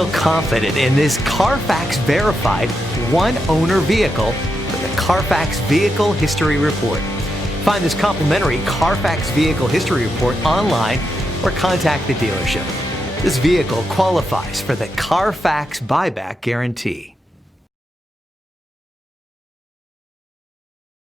feel confident in this CARFAX verified one-owner vehicle with the CARFAX Vehicle History Report. Find this complimentary CARFAX Vehicle History Report online or contact the dealership. This vehicle qualifies for the CARFAX buyback guarantee.